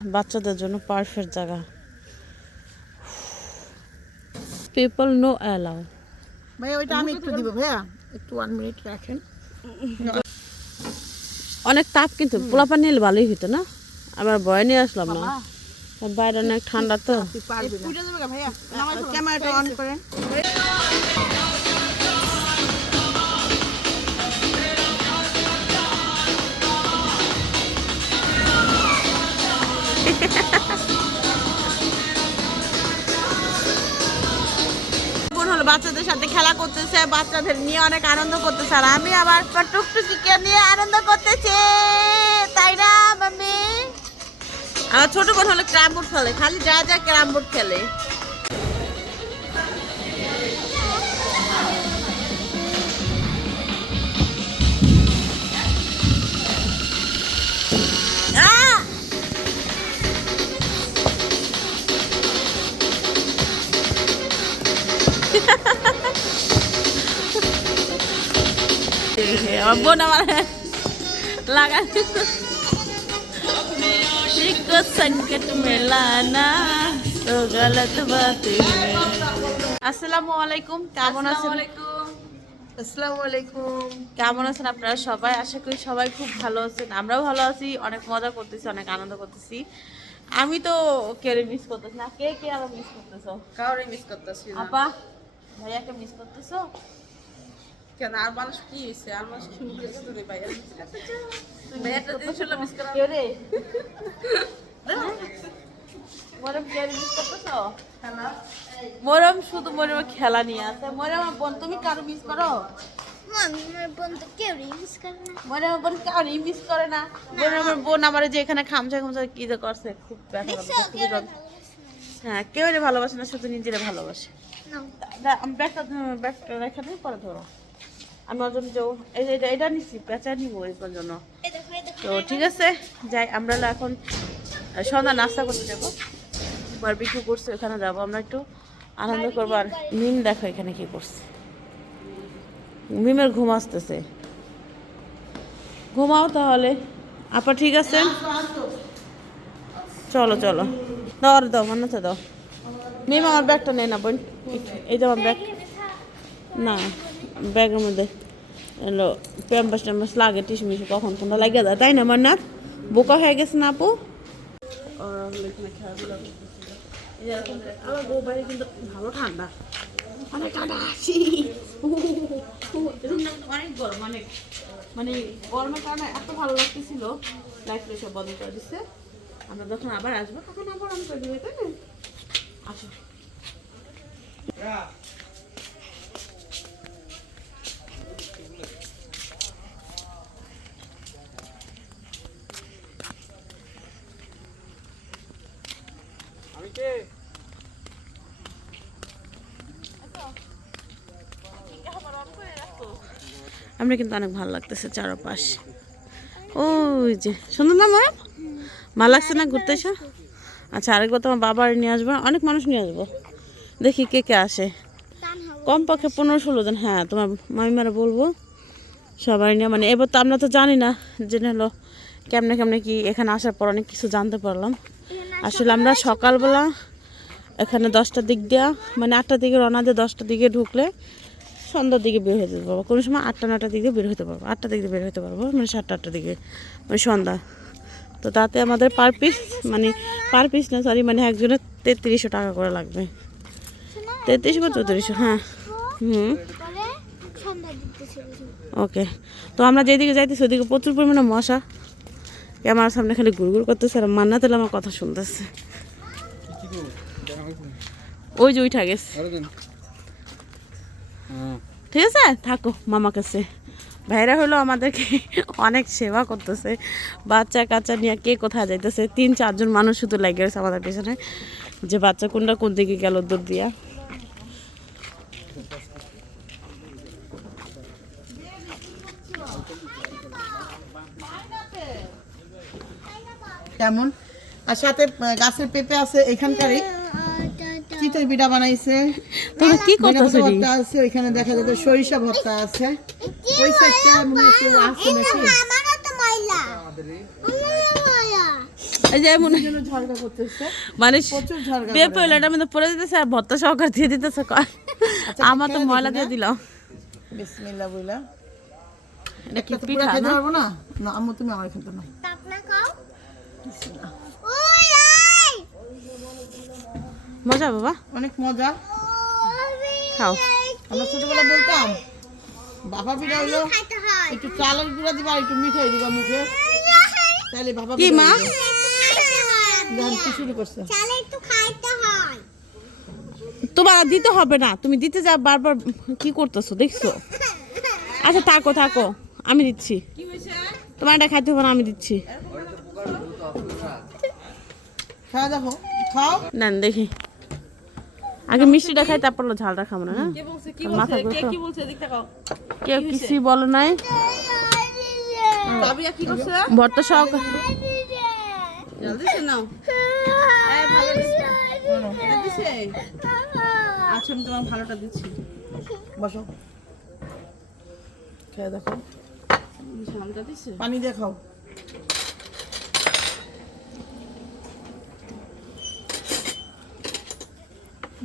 বাচ্চাদের জন্য পারফেক্ট জায়গা। পিপল নো অ্যালাউ ভাইয়া ওইটা আমি একটু দিব ভাইয়া। একটু ওয়ান মিনিট রাখেন। অনেক তাপ কিন্তু পোলাপান নিলে ভালোই হতো না? আবার ভয় নিয়ে আসলাম না? বাইরে অনেক ঠান্ডা তো। ক্যামেরাটা অন করেন। হলো বাচ্চাদের সাথে খেলা করতেছে, বাচ্চাদের নিয়ে অনেক আনন্দ করতেছে। আর আমি আবার টুকটুকিকে নিয়ে আনন্দ করতেছি। তাই না, মাম্মি? আমার ছোট বোন হলো ক্যারাম বোর্ড খেলে, খালি যা যা ক্যারাম বোর্ড খেলে। আমার বোন আমার লাগা को संकट में लाना तो गलत बात है আসসালামু আলাইকুম কেমন আছেন আসসালামু আলাইকুম কেমন আছেন আপনারা সবাই আশা করি সবাই খুব ভালো আছেন আমরাও ভালো আছি অনেক মজা করতেছি অনেক আনন্দ করতেছি আমি তো কে মিস করতেছি না কে কে আরো মিস করতেছো কাউরে মিস করতেছি না আপা ভাইয়াকে মিস করতেছো কেন? আর মানুষ কি হয়েছে? আর মানুষ কি মুখে ভাইয়া? ভাইয়াটা দিন শুনলাম মিস করা রে? মরম শুধু মরম খেলা নিয়ে আছে। মরম আমার বোন তুমি কারও মিস করো? বোন কারও মিস করে না। আমার বোন আমার যে এখানে খামচা খামচা কি যে করছে খুব। হ্যাঁ কেউ রে ভালোবাসে না। শুধু নিজেরা ভালোবাসে। ব্যাগটা ব্যাগটা পরে ধরো। আমি ওর জন্য এটা এটা নিচ্ছি পেঁচা নিবো এর জন্য তো ঠিক আছে যাই আমরা এখন সন্ধ্যা নাস্তা করতে যাব। বারবিকিউ করছে ওখানে যাব আমরা একটু। আনন্দ করব আর মিম দেখো এখানে কি করছে। মিমের ঘুম আসতেছে। ঘুমাও তাহলে। আপা ঠিক আছে? চলো চলো। দাও আর দাও মান্নাতে দাও। মিম আমার ব্যাগটা নেই না বোন। এই যে আমার ব্যাগ। না ব্যাগের মধ্যে। এলো প্যাম্পাস ট্যাম্পাস লাগে টিসমিস কখন কোনটা লাগিয়ে দেয় তাই না মান্নাত? বোকা হয়ে গেছে না আপু? আমার বউ বাড়ি কিন্তু ভালো ঠান্ডা। অনেক ঠান্ডা শীত রুমটা কিন্তু অনেক গরম অনেক মানে গরমের কারণে এত ভালো লাগতেছিল লাইট সব বন্ধ করে দিচ্ছে আমরা যখন আবার আসব তখন আবার অন করে দিবে তাই না? আসো। আমরা কিন্তু অনেক ভালো লাগতেছে চারপাশ। ওই যে, সুন্দর না মা? ভালো লাগছে না ঘুরতে এসে আচ্ছা আরেকবার তোমার বাবার নিয়ে আসব। অনেক মানুষ নিয়ে আসব। দেখি কে কে আসে। কম পক্ষে পনেরো ষোলো জন। হ্যাঁ তোমার মামিমারা বলব। সবাই নিয়ে মানে এবার তো আমরা তো জানি না, জেনে হলো কেমনে কেমনে কি এখানে আসার পর অনেক কিছু জানতে পারলাম। আসলে আমরা সকালবেলা এখানে দশটার দিক দিয়া মানে আটটার দিকে রওনা দিয়ে দশটার দিকে ঢুকলে সন্ধ্যার দিকে বের হতে পারব। কোনো সময় আটটা নটার দিকে বের হতে পারব। আটটার দিকে বের হতে পারব মানে সাতটা আটটার দিকে মানে সন্ধ্যা। তো তাতে আমাদের পার পিস মানে পার পিস না সরি মানে একজনের তেত্রিশশো টাকা করে লাগবে। তেত্রিশশো বা চৌত্রিশশো হ্যাঁ। হুম। ওকে। তো আমরা যেদিকে যাইতেছি ওদিকে প্রচুর পরিমাণে মশা। ক্যামেরার সামনে খালি গুড়গুড় করতেছে আর মান্না তেলে আমার কথা শুনতেছে। ওই যে উঠা গেছে। ঠিক আছে? থাকো মামা কাছে। ভাইরা হলো আমাদেরকে অনেক সেবা করতেছে। বাচ্চা কাচ্চা নিয়ে কে কোথায় যাইতেছে? তিন, চারজন মানুষ শুধু লাগে গেছে আমাদের পেছনে। যে বাচ্চা কোনটা কোন দিকে গেল, দূর দিয়া। কেমন? আর সাথে গাছের পেঁপে আছে, এখানকারই। চিতই পিঠা বানাইছে। তোমরা কি করতেছো ভর্তা আছে ওইখানে দেখা যাচ্ছে সরিষা ভর্তা আছে। ওই সাইডটা মনে হয় আছে নাকি? আমারও তো ময়লা। মনে মানে পড়ে দিতেছে আর ভর্তা সহকার দিয়ে দিতেছে কয়। আমার তো ময়লা দিয়ে দিলাম। বিসমিল্লাহ বইলা। এটা কি একটা তো পুরা পিঠা খেতে না? না? না আম্মু তুমি আমার খেতে না খাও। বিসমিল্লাহ। ওই আই মজা বাবা? অনেক মজা। খাও। আমরা ছোটবেলা বলতাম বাবা পিঠা হয় একটু চালের গুঁড়া দিবা একটু মিঠাই দিবা মুখে। তাহলে বাবা কি মা? শুরু করছে। তোমার দিতে হবে না তুমি দিতে যা বারবার কি করতেছো দেখছ? আচ্ছা থাকো থাকো আমি দিচ্ছি। তোমার এটা খাইতে হবে না আমি দিচ্ছি। খাওয়া দেখো খাও। নেন দেখি। আগে মিষ্টিটা খাই তারপর ঝালটা খাব না মাথা কেউ কিছুই বলো নাই। ভর্তা সহ আচ্ছা আমি তোমার ভালোটা দিচ্ছি। বসো। খেয়ে দেখো। পানি দিয়ে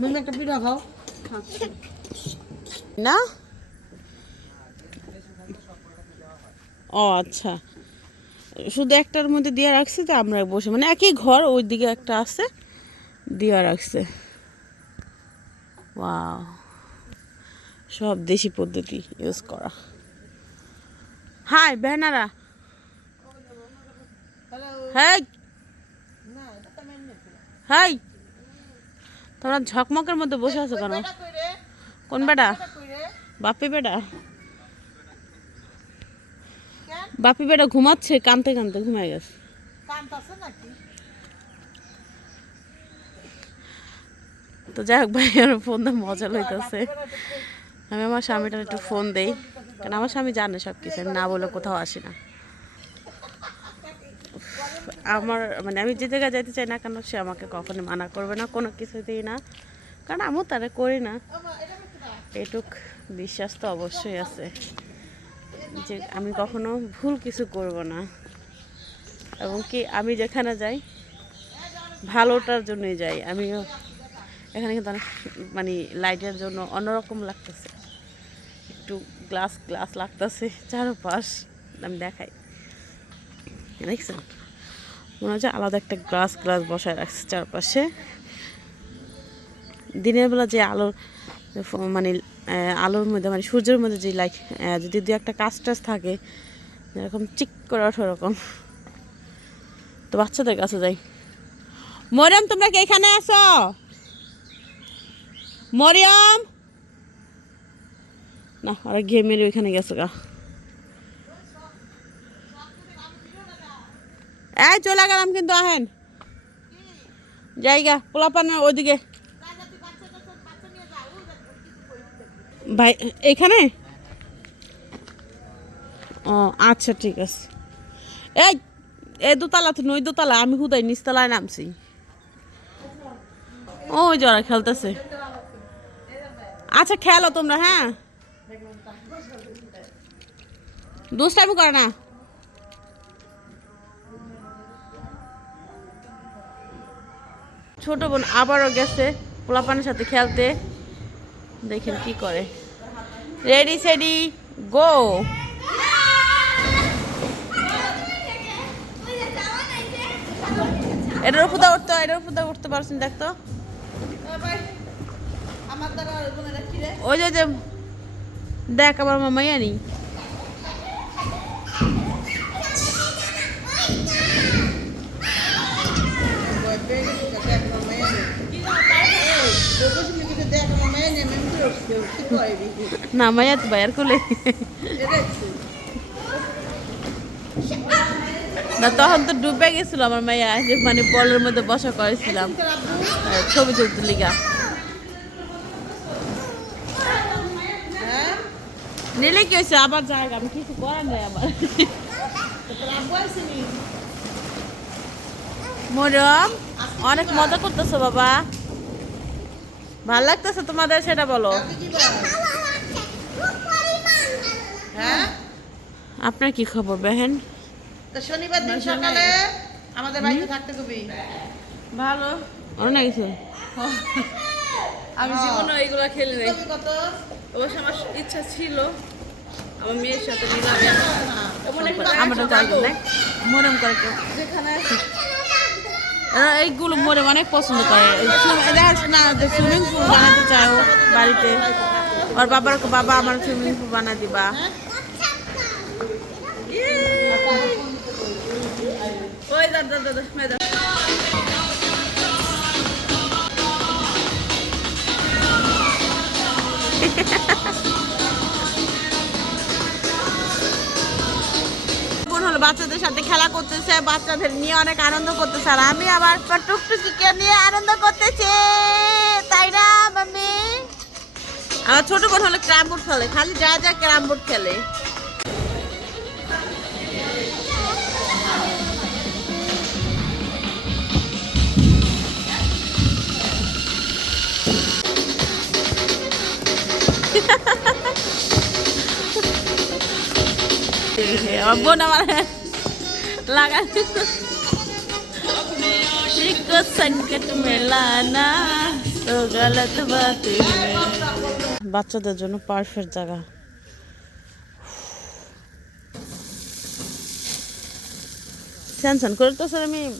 তুমি একটা পিঠা খাও। না? ও আচ্ছা। শুধু একটার মধ্যে দিয়ে রাখছে তো আমরা বসে। মানে একই ঘর ওই দিকে একটা আছে দিয়ে রাখছে। ওয়াও সব দেশি পদ্ধতি ইউজ করা। হাই বেহনারা হাই হাই তোমরা ঝকমকের মধ্যে বসে আছো কেন? কোন বেটা? বাপি বেটা? বাপি বেটা ঘুমাচ্ছে, কানতে কানতে ঘুমাই গেছে। তো যাই হোক ভাই, আমার ফোন দিয়ে মজা লইতেছে। আমি আমার স্বামীটার একটু ফোন দেই, কারণ আমার স্বামী জানে সব কিছু আমি না বলে কোথাও আসি না। আমার মানে আমি যে জায়গায় যাইতে চাই না কেন, সে আমাকে কখনো মানা করবে না, কোনো কিছুতেই না। কারণ আমিও তারা করি না। এটুক বিশ্বাস তো অবশ্যই আছে যে আমি কখনো ভুল কিছু করব না। এবং কি আমি যেখানে যাই, ভালোটার জন্যই যাই। আমিও এখানে কিন্তু অনেক মানে লাইটের জন্য অন্যরকম লাগতেছে। একটু গ্লাস গ্লাস লাগতেছে চারপাশ। আমি দেখাই। দেখছেন? মনে হচ্ছে আলাদা একটা গ্লাস গ্লাস বসায় রাখছে চারপাশে। দিনের বেলা যে আলোর মানে আলোর মধ্যে মানে সূর্যের মধ্যে যে লাইট যদি দু একটা কাজ টাজ থাকে, এরকম চিক করে ওঠে ওরকম। তো বাচ্চাদের কাছে যাই। মরিয়ম, তোমরা কি এখানে আছো? মরিয়ম? না, ওরা গিয়ে মেরে ওইখানে গেছে গা। এই চলে গেলাম কিন্তু, আহেন। জায়গা, পোলাপানের ওইদিকে ভাই, এখানে? ও আচ্ছা ঠিক আছে। এই এই দোতলা তো নই দোতলা, আমি হুদাই নিচতলায় নামছি। যে ওরা খেলতেছে। আচ্ছা খেলো তোমরা হ্যাঁ? দুষ্টামি করে না। ছোট বোন আবারও গেছে পোলাপানের সাথে খেলতে। দেখেন কি করে। রেডি সেডি গো এটার উপর উঠতে এটার উপর উঠতে পারছেন দেখতো ওই যে- যে দেখ আবার মামাই আনি না মাইয়া তো বাইর করলে। না, তখন তো ডুবে গেছিল আমার মাইয়া যে মানে বলের মধ্যে বসা করেছিলাম। ছবি তুলতে লিগা। নিলে কি হয়েছে? আবার জায়গা, আমি কিছু করার নেই আবার। মরম অনেক মজা করতেছো বাবা। ভালো লাগতেছে তোমাদের সেটা বলো। হ্যাঁ? আপনার কি খবর বেহেন? তো শনিবার দিন সকালে আমাদের বাড়িতে থাকতে কবি। ভালো। অনেক কিছু আমি জীবনে এইগুলা খেলি নাই। কত? অবশ্য আমার ইচ্ছা ছিল আমার মেয়ের সাথে মিলাবে। এমন একটা আমরা যাইব না। মরম করে যেখানে এইগুলো মরে অনেক পছন্দ করে। না সুইমিং পুল বানাতে চায় বাড়িতে। ওর বাবার বাবা আমার সুইমিং পুল বানা দিবা। ওই দাদা দাদা দাদা। মেয়েদা বোন হলো বাচ্চাদের সাথে খেলা করতেছে, বাচ্চাদের নিয়ে অনেক আনন্দ করতেছে। আর আমি আবার টুকটুকিকে নিয়ে আনন্দ করতেছি। তাই না, মাম্মি? আমার ছোট বোন হলো ক্রাম বোর্ড খেলে, খালি যা যা ক্রাম বোর্ড খেলে আমার আমার লাগা को संकट में लाना तो गलत बात है বাচ্চাদের জন্য পারফেক্ট জায়গা স্যান স্যান করতেছে রে মিম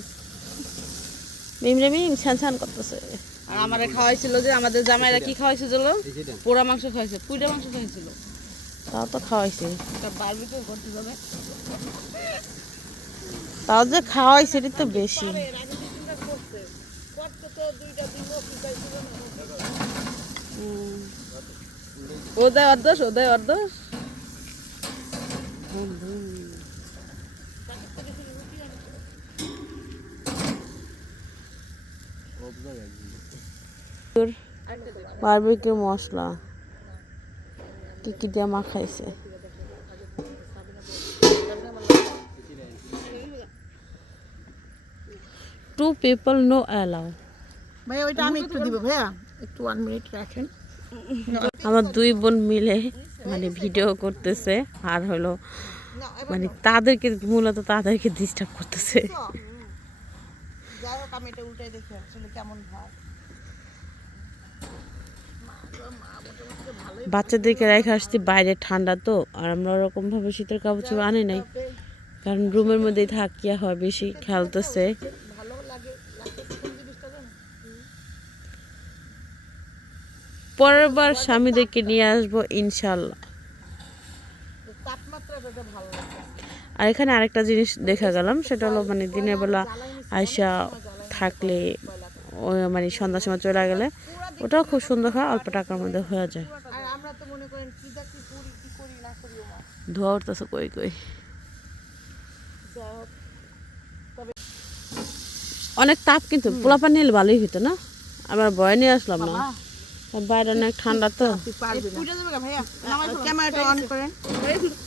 মিম রে মিম স্যান স্যান করতেছে আর আমারে খাওয়াইছিল যে আমাদের জামাইরা কি খাওয়াইছিল পোড়া মাংস খাওয়াইছে পুইটা মাংস খাওয়াইছিল তাও তো খাওয়াইছে তা বারবিকিউ করতে যাবে তাও যে খাওয়াই এটি তো বেশি। ও দেয় অর্ধস ও দেয় অর্ধস বারবিকিউ মশলা। কি কি দিয়ে মাখাইছে টু পিপল নো অ্যালাউ ভাইয়া ওইটা আমি একটু দিব ভাইয়া। একটু ওয়ান মিনিট রাখেন। আমার দুই বোন মিলে মানে ভিডিও করতেছে আর হলো মানে তাদেরকে মূলত তাদেরকে ডিস্টার্ব করতেছে। যাই হোক আমি এটা উল্টাই দেখি আসলে কেমন ভাব বাচ্চাদেরকে রেখে আসছি বাইরে ঠান্ডা তো আর আমরা ওরকম ভাবে শীতের কাপড় আনি নাই। কারণ রুমের মধ্যেই থাকিয়া হয় বেশি খেলতেছে। পরের বার স্বামীদেরকে নিয়ে আসব ইনশাল্লাহ আর এখানে আরেকটা জিনিস দেখা গেলাম, সেটা হলো মানে দিনের বেলা আয়সা থাকলে মানে সন্ধ্যার সময় চলে গেলে, ওটাও খুব সুন্দর হয়, অল্প টাকার মধ্যে হয়ে যায়। ধোয়া উঠতেছে কই কই। অনেক তাপ কিন্তু, পোলাপান নিলে ভালোই হতো না? আবার বয় নিয়ে আসলাম না? বাইরে অনেক ঠান্ডা তো। ক্যামেরাটা অন করেন।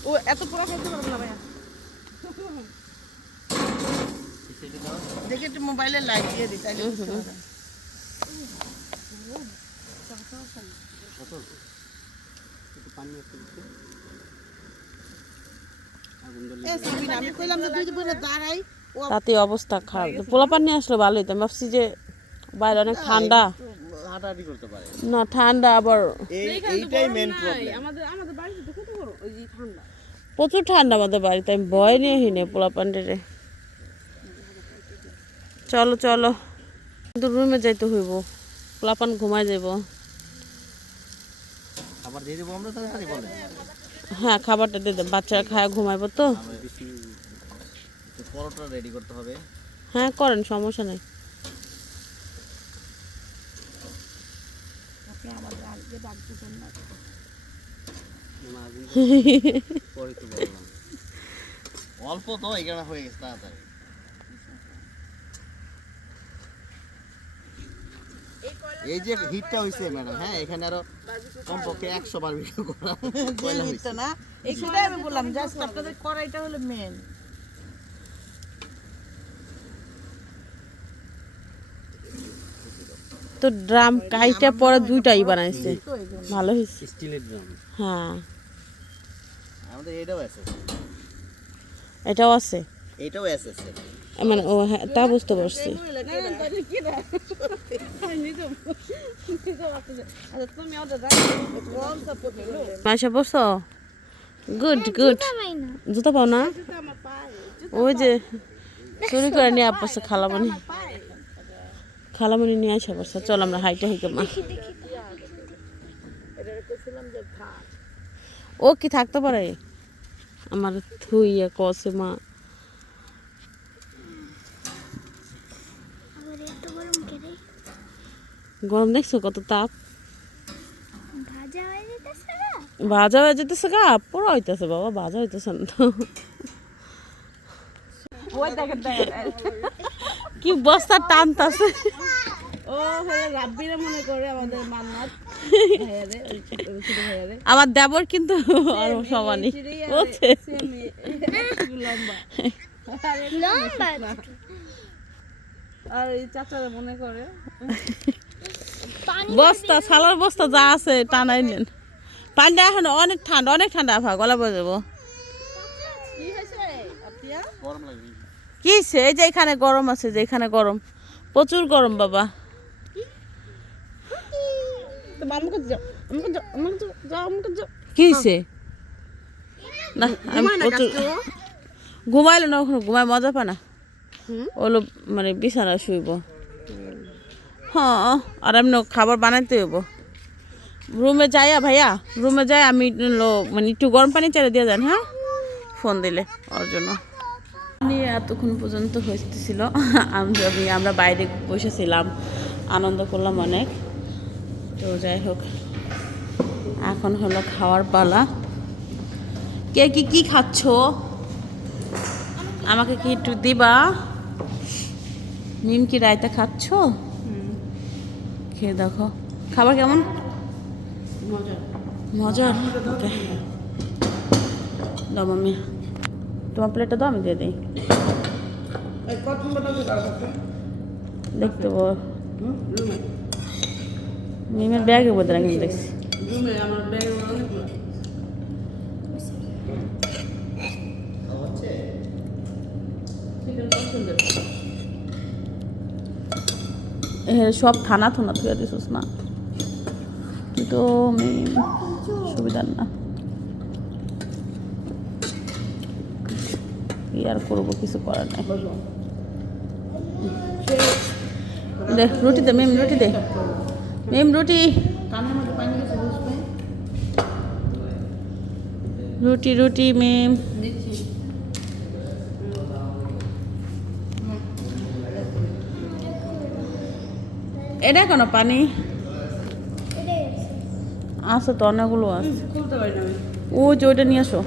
ও এত পোড়া খাইতে পারবে না ভাইয়া। দেখি একটু মোবাইলে লাইট দিয়ে দিই তাইলে বুঝতে পারবেন। এ, সাবিনা, আমি কইলাম যে দুই বোনে দাঁড়াই ও তাতে অবস্থা খারাপ। পোলাপান নিয়ে আসলে ভালোই তো ভাবছি যে বাইরে অনেক ঠান্ডা। হাঁটাহাঁটি করতে পারে। না ঠান্ডা আবার এইটাই মেন প্রবলেম আমাদের আমাদের বাড়িতে দেখো তো বড় ওই যে ঠান্ডা। প্রচুর ঠান্ডা আমাদের বাড়িতে আমি ভয় নিয়ে হিনে পোলাপান্ডে চলো চলো। কিন্তু রুমে যাইতে হইব। পোলাপান ঘুমাই যাব আবার দিয়ে দেবো আমরা তাড়াতাড়ি বলে হ্যাঁ খাবারটা দিয়ে দেব বাচ্চারা খায় ঘুমাইবো তো। পরোটা রেডি করতে হবে। হ্যাঁ করেন সমস্যা নেই। পরে তো বললাম অল্প তো এখানে হয়ে গেছে তাড়াতাড়ি। এই যে হিটটা হইছে ম্যাডাম হ্যাঁ এখানে আরও কমপক্ষে একশো বার ভিডিও করা। না এই আমি বললাম জাস্ট আপনাদের কড়াইটা হলো মেন তো ড্রাম কাইটা পরে দুইটাই বানাইছে। ভালো হয়েছে স্টিলের ড্রাম হ্যাঁ। আমাদের এটাও আছে। এটাও আছে? এটাও এসএস মানে ও হ্যাঁ তা বুঝতে পারছি। আচ্ছা পড়ছো? গুড গুড জুতো পাও না? ওই যে চুরি করে নিয়ে আপসে খালামণি খালামণি নিয়ে আসা পড়ছে। চল আমরা হাইটা হাইকে মা। ও কি থাকতে পারে? আমার থুইয়া কসে মা। গরম দেখছ কত তাপ? ভাজা হয়ে যেতেছে না ভাজা হয়ে যেতেছে গা পুরো হইতেছে বাবা ভাজা হইতেছে না তো। কি বস্তা টানতাছে। ও হলে রাব্বিরা মনে করে আমাদের মান্নাত। আমার দেবর কিন্তু আরও সমানই। বুঝছে লম্বা। লম্বা আর এই চাচারা মনে করে। বস্তা সালার বস্তা যা আছে টানাই নেন। পানিটা এখন অনেক ঠান্ডা অনেক ঠান্ডা আফা গলা বাজাবো কি হয়েছে? কি? এই যে এখানে গরম আছে যে এখানে গরম। প্রচুর গরম বাবা তো আমাকে যাও আমাকে যাও আমাকে যাও যাও আমাকে যাও কি হয়েছে না আমি ঘুমাইলো না ওখানে ঘুমায় মজা পা না। ওলো মানে বিছানা শুইব। হ্যাঁ আর এমনি খাবার বানাইতে হইব। রুমে যাইয়া ভাইয়া রুমে যাই আমি মানে একটু গরম পানি চাইলে দিয়ে যান হ্যাঁ? ফোন দিলে ওর জন্য। নিয়ে এতক্ষণ পর্যন্ত হইতেছিল আমি আমরা বাইরে বসেছিলাম আনন্দ করলাম অনেক। তো যাই হোক এখন হলো খাওয়ার পালা। কে কি কি খাচ্ছ? আমাকে কি একটু দিবা? নিমকি রায়তা খাচ্ছ? খেয়ে দেখো। খাবার কেমন? মজার। ওকে দাও তোমার প্লেটটা দাও আমি দিয়ে দিই। দেখতে পাবো নিমের ব্যাগে বোধ রাখি দেখছি সব থানা থুনা থুয়ে দিছিস না কিন্তু আমি সুবিধার না কি আর করব কিছু করার নাই দেখ রুটি দে মেম রুটি দে মেম রুটি রুটি রুটি মেম এটা কেন পানি আছে তো অনেকগুলো আছে ও যে ওইটা নিয়ে আসো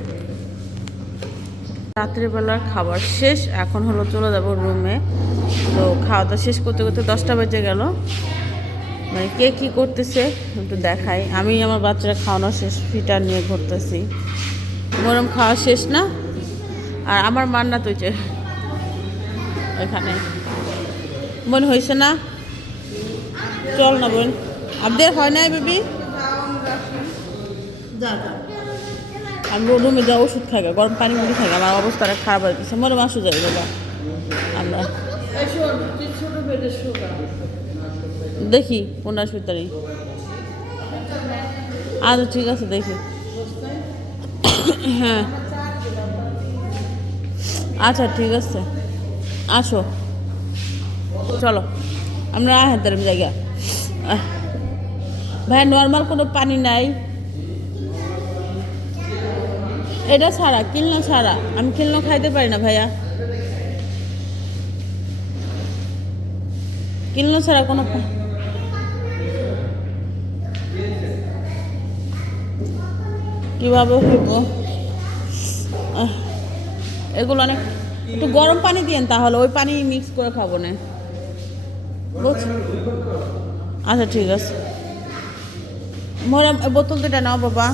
রাত্রিবেলার খাবার শেষ এখন হলো চলে যাব রুমে তো খাওয়া দাওয়া শেষ করতে করতে দশটা বেজে গেল। মানে কে কী করতেছে একটু দেখাই। আমি আমার বাচ্চারা খাওয়ানো শেষ ফিটার নিয়ে ঘুরতেছি। মরম খাওয়া শেষ না? আর আমার মান্না তো যে এখানে বোন হয়েছে না? চল না বোন। আপনাদের হয় নাই বেবি? আমি রুমে যা ওষুধ খাই, গরম পানি মুড়ি খাই, আমার অবস্থাটা খারাপ হয়ে গেছে। মরে মাসু যাই বাবা আমরা দেখি কোনটা সুতারি আচ্ছা ঠিক আছে, দেখি। হ্যাঁ। আচ্ছা ঠিক আছে। আসো। চলো, আমরা হাতের জায়গা। ভাই নর্মাল কোনো পানি নাই। এটা ছাড়া, কিলনো ছাড়া। আমি কিলনো খাইতে পারি না, ভাইয়া। কিলনো ছাড়া কোনো কীভাবে হইব? এগুলো অনেক একটু গরম পানি দিয়েন তাহলে, ওই পানি মিক্স করে খাব না। বুঝ আচ্ছা ঠিক আছে। মোরা বোতল দুটা নাও বাবা।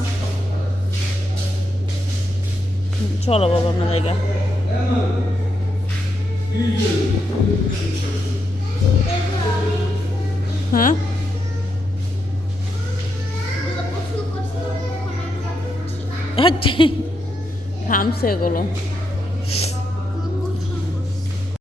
চলো বাবা আপনার জায়গা। হ্যাঁ? থামছে এগুলো।